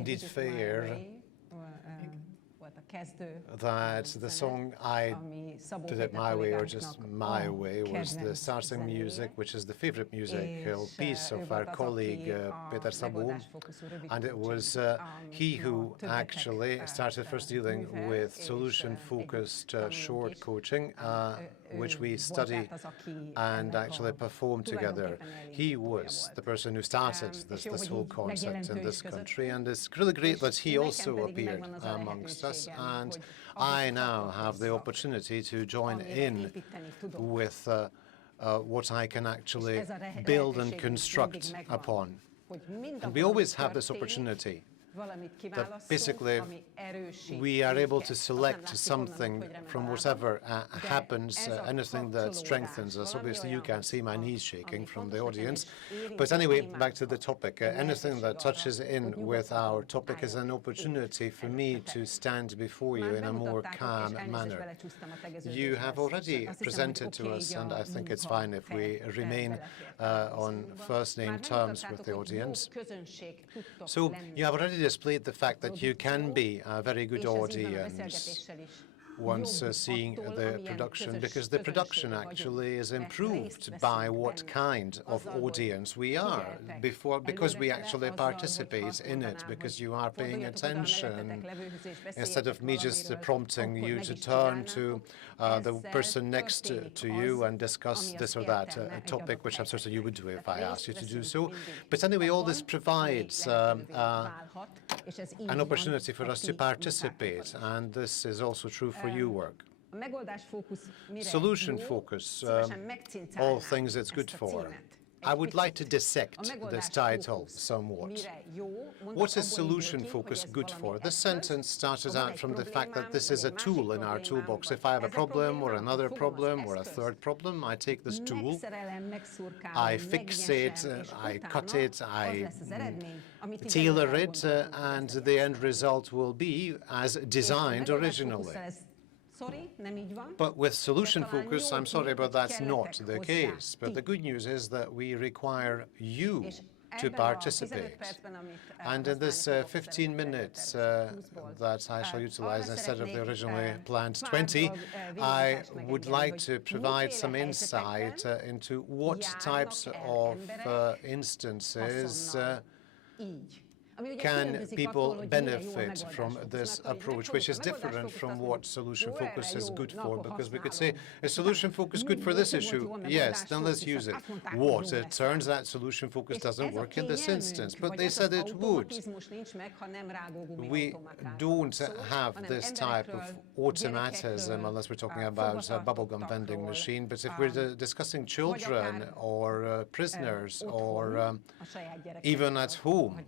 indeed fair that the song I Did It My Way, or just My Way, was the starting music, which is the favorite musical piece of our colleague Peter Szabó, and it was he who actually started first dealing with solution-focused short coaching, which we study and actually perform together. He was the person who started this whole concept in this country, and it's really great that he also appeared amongst us, and I now have the opportunity to join in with what I can actually build and construct upon. And we always have this opportunity that basically we are able to select something from whatever happens, anything that strengthens us. Obviously, you can't see my knees shaking from the audience. But anyway, back to the topic. Anything that touches in with our topic is an opportunity for me to stand before you in a more calm manner. You have already presented to us, and I think it's fine if we remain on first-name terms with the audience. So you have already displayed the fact that you can be a very good audience once seeing the production, because the production actually is improved by what kind of audience we are because we actually participate in it, because you are paying attention instead of me just prompting you to turn to the person next to you and discuss this or that topic, which I'm certain you would do if I asked you to do so. But anyway, all this provides an opportunity for us to participate, and this is also true for your work. Solution focus, all things it's good for. I would like to dissect this title somewhat. What is solution focus good for? This sentence started out from the fact that this is a tool in our toolbox. If I have a problem or another problem or a third problem, I take this tool, I fix it, I cut it, I tailor it, and the end result will be as designed originally. But with solution focus, I'm sorry, but that's not the case. But the good news is that we require you to participate. And in this 15 minutes that I shall utilize instead of the originally planned 20, I would like to provide some insight into what types of instances can people benefit from this approach, which is different from what solution focus is good for, because we could say, is solution focus good for this issue? Yes, then let's use it. What? It turns out solution focus doesn't work in this instance, but they said it would. We don't have this type of automatism unless we're talking about a bubblegum vending machine, but if we're discussing children or prisoners or even at home,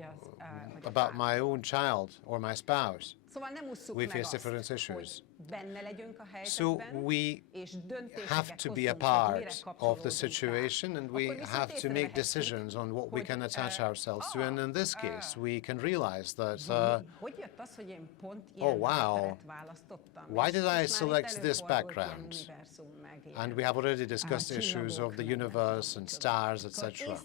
about my own child or my spouse, we face different issues. So we have to be a part of the situation, and we have to make decisions on what we can attach ourselves to. And in this case, we can realize that, oh wow, why did I select this background? And we have already discussed issues of the universe and stars, etc.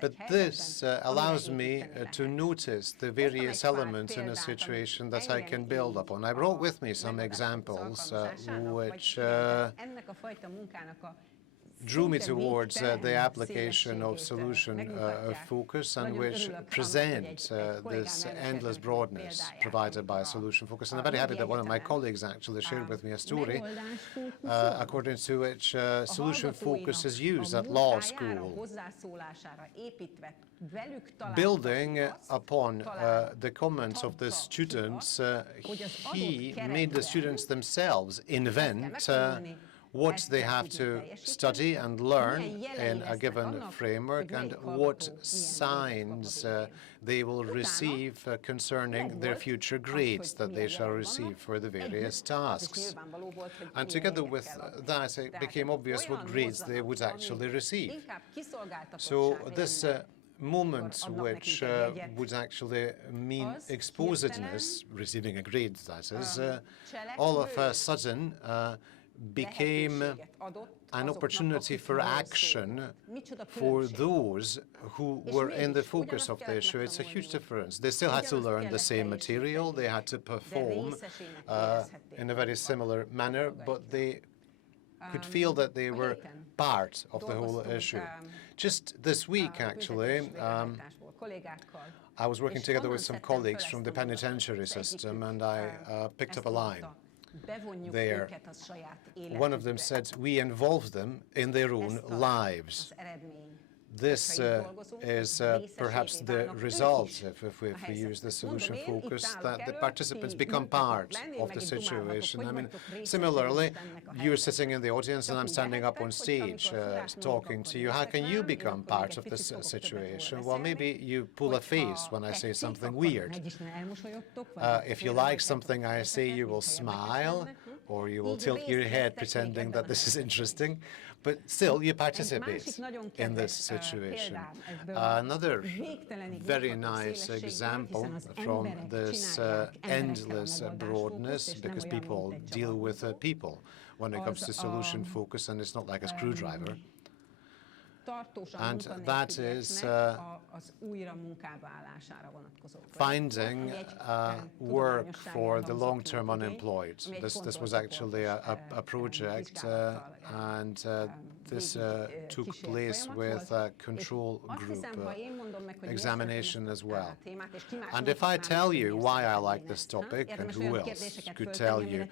But this allows me to notice the various elements in a situation that I can build upon. I brought with me some examples which drew me towards the application of solution focus, and which present this endless broadness provided by solution focus. And I'm very happy that one of my colleagues actually shared with me a story according to which solution focus is used at law school. Building upon the comments of the students, he made the students themselves invent what they have to study and learn in a given framework, and what signs they will receive concerning their future grades that they shall receive for the various tasks. And together with that, it became obvious what grades they would actually receive. So this moment which would actually mean exposedness, receiving a grade, that is, all of a sudden became an opportunity for action for those who were in the focus of the issue. It's a huge difference. They still had to learn the same material, they had to perform in a very similar manner, but they could feel that they were part of the whole issue. Just this week, actually, I was working together with some colleagues from the penitentiary system, and I picked up a line there. One of them said, we involve them in their own lives. This is perhaps the result, if we use the solution focus, that the participants become part of the situation. I mean, similarly, you're sitting in the audience and I'm standing up on stage talking to you. How can you become part of this situation? Well, maybe you pull a face when I say something weird. If you like something I say, you will smile, or you will tilt your head pretending that this is interesting. But still, you participate in this situation. Another very nice example from this endless broadness, because people deal with people when it comes to solution focus, and it's not like a screwdriver. And that is finding work for the long-term unemployed. This was actually a project, and this took place with a control group examination as well. And if I tell you why I like this topic, and who else could tell you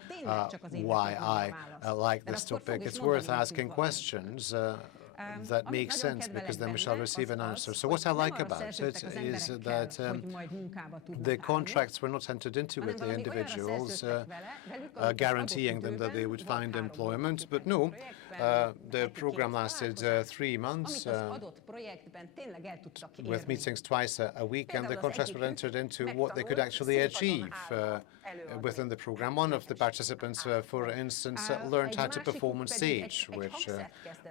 why I like this topic, it's worth asking questions that makes sense, because then we shall receive an answer. So what I like about it is that the contracts were not entered into with the individuals, guaranteeing them that they would find employment, but no, the program lasted 3 months with meetings twice a week, and the contracts were entered into what they could actually achieve within the program. One of the participants, for instance, learned how to perform on stage, which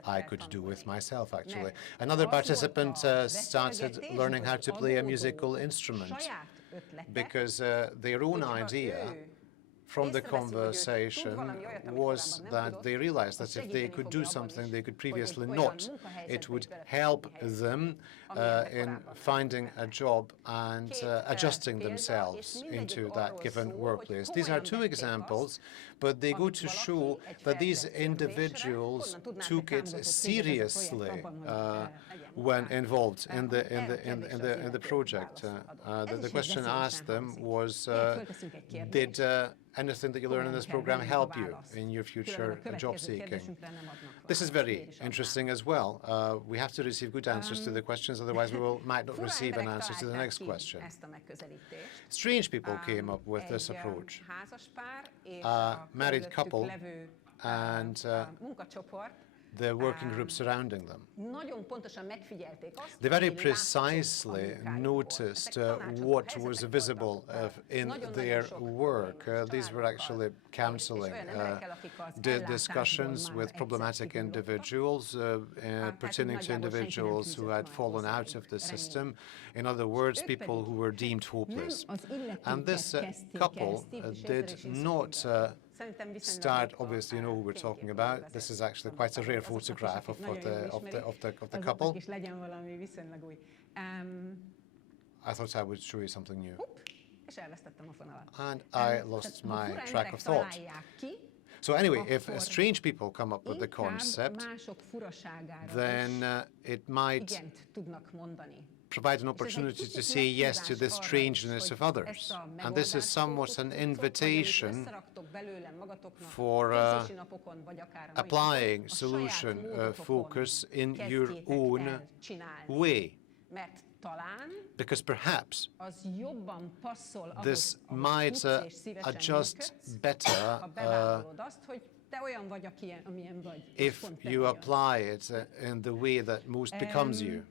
I could do with myself, actually. Another participant started learning how to play a musical instrument, because their own idea from the conversation was that they realized that if they could do something they could previously not, it would help them in finding a job and adjusting themselves into that given workplace. These are two examples, but they go to show that these individuals took it seriously when involved in the project. The question asked them was, did anything that you learn in this program help you in your future job seeking? This is very interesting as well. We have to receive good answers to the questions, otherwise we might not receive an answer to the next question. Strange people came up with this approach. A married couple and the working group surrounding them. They very precisely noticed what was visible in their work. These were actually counseling discussions with problematic individuals, pertaining to individuals who had fallen out of the system. In other words, people who were deemed hopeless. And this couple did not start, obviously you know who we're talking about. This is actually quite a rare photograph of the couple. I thought I would show you something new. And I lost my track of thought. So anyway, if strange people come up with the concept, then it might provide an opportunity to say yes to the strangeness of others. And this is somewhat an invitation for applying solution focus in your own way. Because perhaps this might adjust better if you apply it in the way that most becomes you.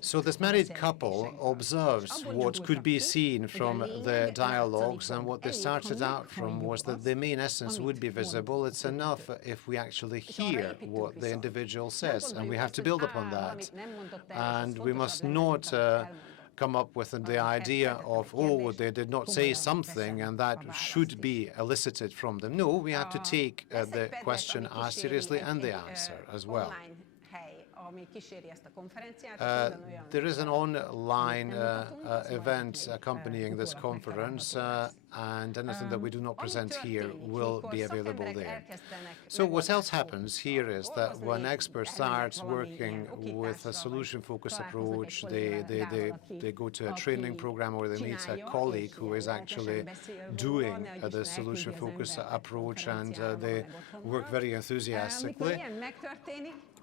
So this married couple observes what could be seen from the dialogues, and what they started out from was that the main essence would be visible. It's enough if we actually hear what the individual says, and we have to build upon that. And we must not come up with the idea of, oh, they did not say something and that should be elicited from them. No, we have to take the question as seriously and the answer as well. There is an online event accompanying this conference, and anything that we do not present here will be available there. So what else happens here is that when experts start working with a solution-focused approach, they go to a training program or they meet a colleague who is actually doing the solution-focused approach, and they work very enthusiastically.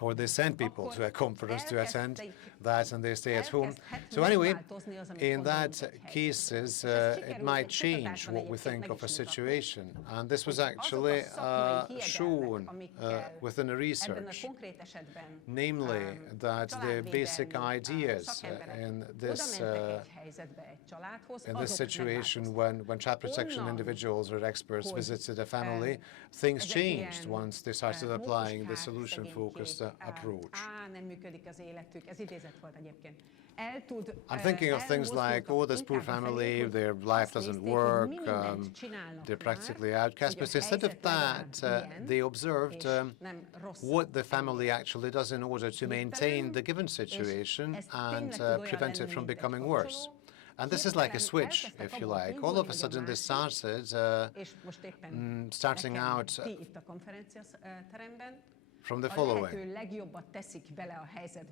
Or they send people to a conference to attend that, and they stay at home. So anyway, in that cases, it might change what we think of a situation. And this was actually shown within a research, namely that the basic ideas in this situation, when child protection individuals or experts visited a family, things changed once they started applying the solution-focused approach. I'm thinking of things like, oh, this poor family, their life doesn't work, they're practically outcast. But instead of that, they observed what the family actually does in order to maintain the given situation and prevent it from becoming worse. And this is like a switch, if you like. All of a sudden, they started starting out from the following,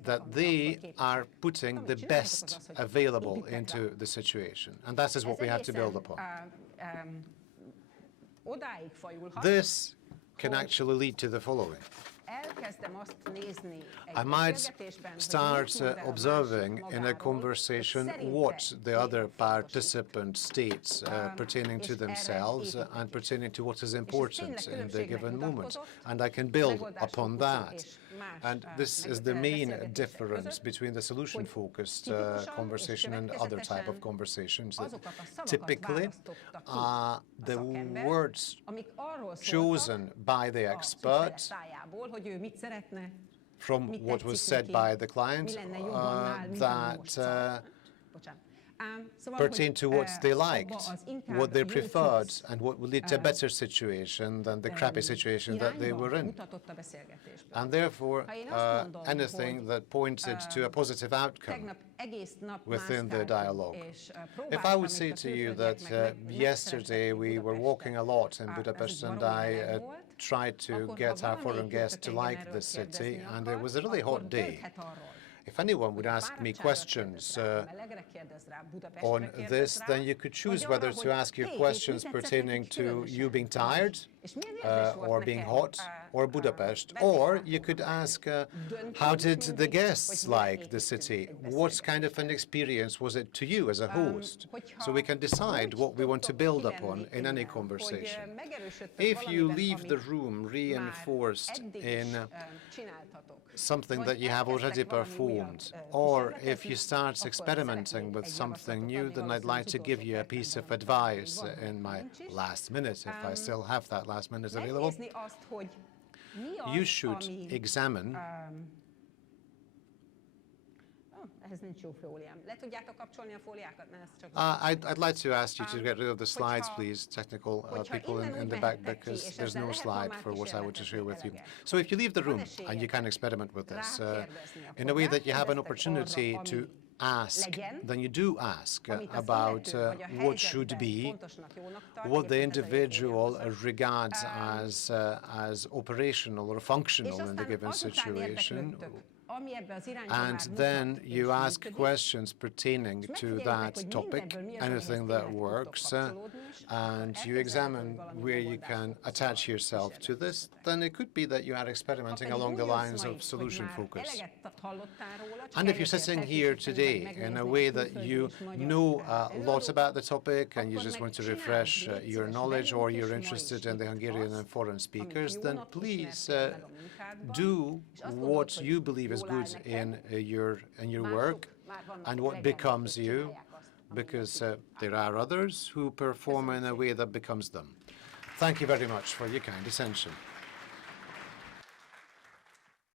that they are putting the best available into the situation. And that is what we have to build upon. This can actually lead to the following. I might start observing in a conversation what the other participant states pertaining to themselves and pertaining to what is important in the given moment. And I can build upon that. And this is the main difference between the solution-focused conversation and other type of conversations. Typically, the words chosen by the expert from what was said by the client that pertain to what they liked, what they preferred, and what would lead to a better situation than the crappy situation that they were in. And therefore, anything that pointed to a positive outcome within the dialogue. If I would say to you that yesterday we were walking a lot in Budapest, and I tried to get our foreign guests to like the city, and it was a really hot day. If anyone would ask me questions on this, then you could choose whether to ask your questions pertaining to you being tired, or being hot, or Budapest, or you could ask, how did the guests like the city? What kind of an experience was it to you as a host? So we can decide what we want to build upon in any conversation. If you leave the room reinforced in something that you have already performed, or if you start experimenting with something new, then I'd like to give you a piece of advice in my last minute, if I still have that last minute available. You should examine I'd like to ask you to get rid of the slides, please, technical people in the back, because there's no slide for what I want to share with you. So if you leave the room and you can experiment with this in a way that you have an opportunity to ask, then you do ask about what should be, what the individual regards as operational or functional in the given situation. And then you ask questions pertaining to that topic, anything that works, and you examine where you can attach yourself to this. Then it could be that you are experimenting along the lines of solution focus. And if you're sitting here today in a way that you know a lot about the topic and you just want to refresh your knowledge, or you're interested in the Hungarian and foreign speakers, then please do what you believe is good in your work and what becomes you, because there are others who perform in a way that becomes them. Thank you very much for your kind attention.